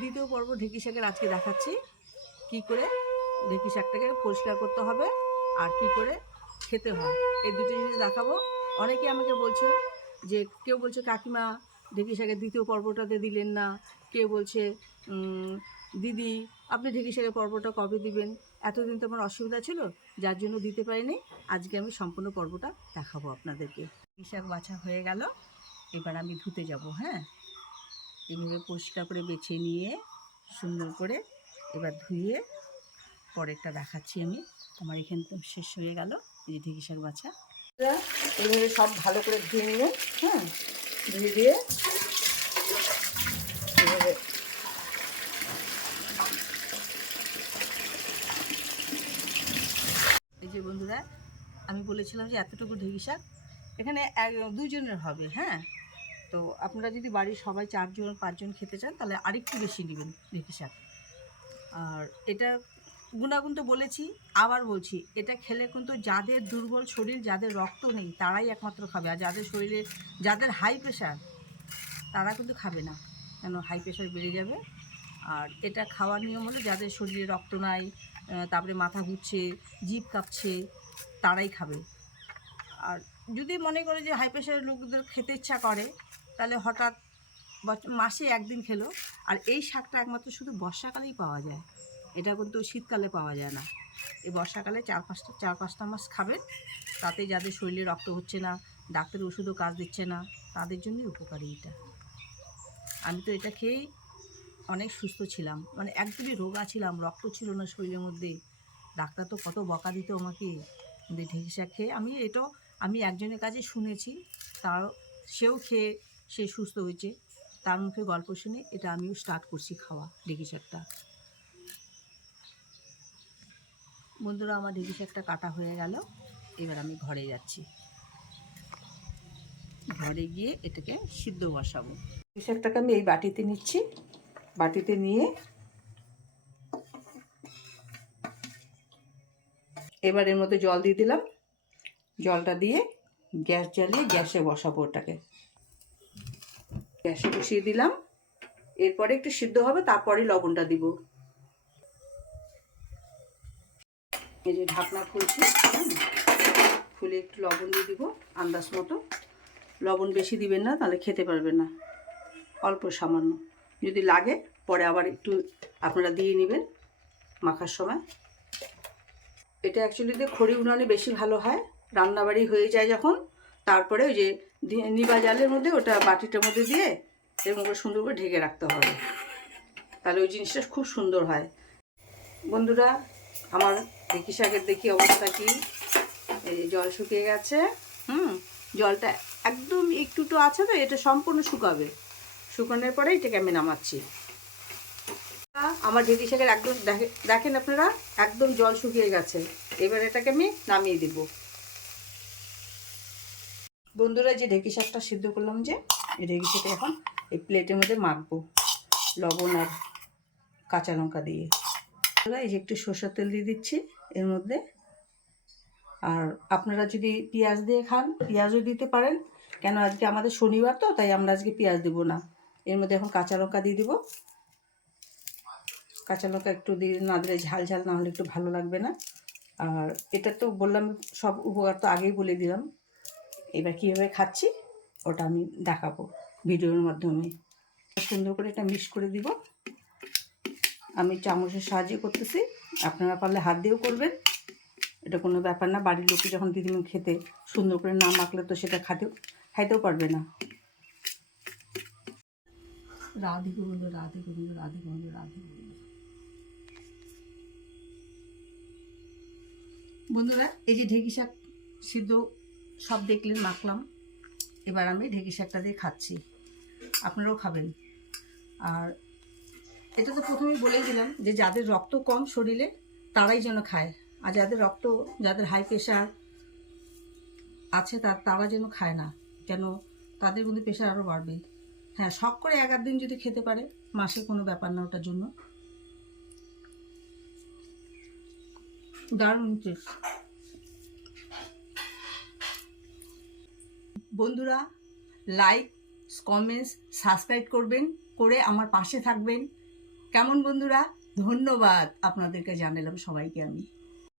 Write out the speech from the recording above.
দ্বিতীয় পর্ব ঢেঁকি শাকের আজকে দেখাচ্ছি কি করে ঢেঁকি শাকটাকে পরিষ্কার করতে হবে আর কি করে খেতে হয়। এই দুটো জিনিস দেখাবো। অনেকে আমাকে বলছে যে কেউ বলছে কাকিমা ঢেঁকি শাকের দ্বিতীয় পর্বটাতে দিলেন না, কেউ বলছে দিদি আপনি ঢেঁকি শাকের পর্বটা কবে দিবেন। এতদিন তো আমার অসুবিধা ছিল, যার জন্য দিতে পারিনি। আজকে আমি সম্পূর্ণ পর্বটা দেখাবো আপনাদেরকে। ঢেঁকি শাক বাছা হয়ে গেল, এবার আমি ধুতে যাব। হ্যাঁ, এইভাবে পরিষ্কার করে বেছে নিয়ে সুন্দর করে এবার ধুয়ে পরেরটা দেখাচ্ছি আমি। আমার এখানে তো শেষ হয়ে গেল এই যে ঢেঁকি শাক বাছা। এইভাবে সব ভালো করে ধুয়ে নেবেন। হ্যাঁ, ধুয়ে দিয়ে এইভাবে এই যে বন্ধুরা আমি বলেছিলাম যে এতটুকু ঢেঁকি শাক এখানে দুজনের হবে। হ্যাঁ, তো আপনারা যদি বাড়ির সবাই 4জন 5জন খেতে চান তাহলে আরেকটু বেশি নেবেন ঢেঁকি শাক। আর এটা গুণাগুণ তো বলেছি, আবার বলছি, এটা খেলে কিন্তু যাদের দুর্বল শরীর, যাদের রক্ত নেই তারাই একমাত্র খাবে। আর যাদের শরীরে যাদের হাই প্রেশার তারা কিন্তু খাবে না, কেন হাই প্রেশার বেড়ে যাবে। আর এটা খাওয়ার নিয়ম হলো যাদের শরীরে রক্ত নাই, তারপরে মাথা ঘুরছে, জিভ কাঁপছে, তারাই খাবে। আর যদি মনে করে যে হাই প্রেশারের লোকদের খেতে ইচ্ছা করে তাহলে হঠাৎ মাসে একদিন খেলো। আর এই শাকটা একমাত্র শুধু বর্ষাকালেই পাওয়া যায়, এটা কিন্তু শীতকালে পাওয়া যায় না। এই বর্ষাকালে 4-5টা মাস খাবেন, তাতে যাদের শরীরে রক্ত হচ্ছে না, ডাক্তারের ওষুধও কাজ দিচ্ছে না, তাদের জন্যই উপকারী এটা। আমি তো এটা খেয়েই অনেক সুস্থ ছিলাম, মানে একদমই রোগা ছিলাম, রক্ত ছিল না শরীরের মধ্যে। ডাক্তার তো কত বকা দিত আমাকে, কিন্তু ঢেঁকি শাক খেয়ে আমি একজনের কাছে শুনেছি, তার সেও খেয়ে সে সুস্থ হয়েছে, তার মুখে গল্প শুনে এটা আমিও স্টার্ট করছি খাওয়া ঢেঁকি শাকটা। বন্ধুরা আমার ঢেঁকি শাকটা কাটা হয়ে গেল, এবার আমি ঘরে যাচ্ছি। ঘরে গিয়ে এটাকে সিদ্ধ বসাবো। ঢেঁকি শাকটাকে আমি এই বাটিতে নিচ্ছি, বাটিতে নিয়ে এবার এর মধ্যে জল দিয়ে দিলাম। জলটা দিয়ে গ্যাস জ্বালিয়ে গ্যাসে বসাবো ওটাকে। গ্যাসে বসিয়ে দিলাম, এরপরে একটু সিদ্ধ হবে, তারপরে লবণটা দিব। এই যে ঢাকনা খুলছি, খুলে একটু লবণ দিয়ে দিব আন্দাজ মতো। লবণ বেশি দিবেন না, তাহলে খেতে পারবেন না, অল্প সামান্য। যদি লাগে পরে আবার একটু আপনারা দিয়ে নেবেন মাখার সময়। এটা অ্যাকচুয়ালিতে খড়ি উনানে বেশি ভালো হয়, রান্নাবাড়ি হয়ে যায় যখন, তারপরে ওই যে নিভা জালের মধ্যে ওটা বাটিটার মধ্যে দিয়ে এরকম করে সুন্দর করে ঢেকে রাখতে হবে, তাহলে ওই জিনিসটা খুব সুন্দর হয়। বন্ধুরা আমার ঢেঁকি শাকের দেখি অবস্থা কি, এই যে জল শুকিয়ে গেছে। জলটা একদম একটু আছে, তো এটা সম্পূর্ণ শুকাবে। শুকানোর পরে এটাকে আমি নামাচ্ছি। আমার ঢেঁকি শাকের একদম দেখেন আপনারা, একদম জল শুকিয়ে গেছে। এবার এটাকে আমি নামিয়ে দেব। বন্ধুরা যে ঢেঁকি শাকটা সিদ্ধ করলাম, যে এই ঢেঁকি শাকটা এখন এই প্লেটের মধ্যে মাখবো লবণ আর কাঁচা লঙ্কা দিয়ে। এই যে একটু সরষের তেল দিয়ে দিচ্ছি এর মধ্যে। আর আপনারা যদি পেঁয়াজ দিয়ে খান পেঁয়াজও দিতে পারেন, কেন আজকে আমাদের শনিবার তো, তাই আমরা আজকে পেঁয়াজ দেবো না। এর মধ্যে এখন কাঁচা লঙ্কা দিয়ে দিব। কাঁচা লঙ্কা একটু দিয়ে না দিলে ঝাল ঝাল না হলে একটু ভালো লাগবে না। আর এটা তো বললাম সব উপকার তো আগেই বলে দিলাম। এবার কীভাবে খাচ্ছি ওটা আমি দেখাবো ভিডিওর মাধ্যমে। সুন্দর করে এটা মিক্স করে দিব। আমি চামচের সাহায্যে করতেছি, আপনারা পারলে হাত দিয়েও করবেন, এটা কোনো ব্যাপার না। বাড়ির লোকে যখন দিদিমণি খেতে সুন্দর করে না মাখলে তো সেটা খাইতেও পারবে না। রাধে গোবিন্দ রাধে গোবিন্দ রাধে গোবিন্দ রাধে গোবিন্দ। বন্ধুরা এই যে ঢেঁকি শাক সিদ্ধ সব দেখলেন, মাখলাম। এবার আমি ঢেঁকি শাকটা দিয়ে খাচ্ছি, আপনারাও খাবেন। আর এটা তো প্রথমেই বলে দিলাম যে যাদের রক্ত কম শরীরে তারাই যেন খায়, আর যাদের হাই প্রেশার আছে তারা যেন খায় না, কেন তাদের কিন্তু প্রেশার আরও বাড়বে। হ্যাঁ, শখ করে 1-8 দিন যদি খেতে পারে মাসে কোনো ব্যাপার না, ওটার জন্য দারুণ টেস্ট। বন্ধুরা লাইক কমেন্টস সাবস্ক্রাইব করবেন, করে আমার পাশে থাকবেন। কেমন বন্ধুরা? ধন্যবাদ আপনাদেরকে জানালাম সবাইকে আমি।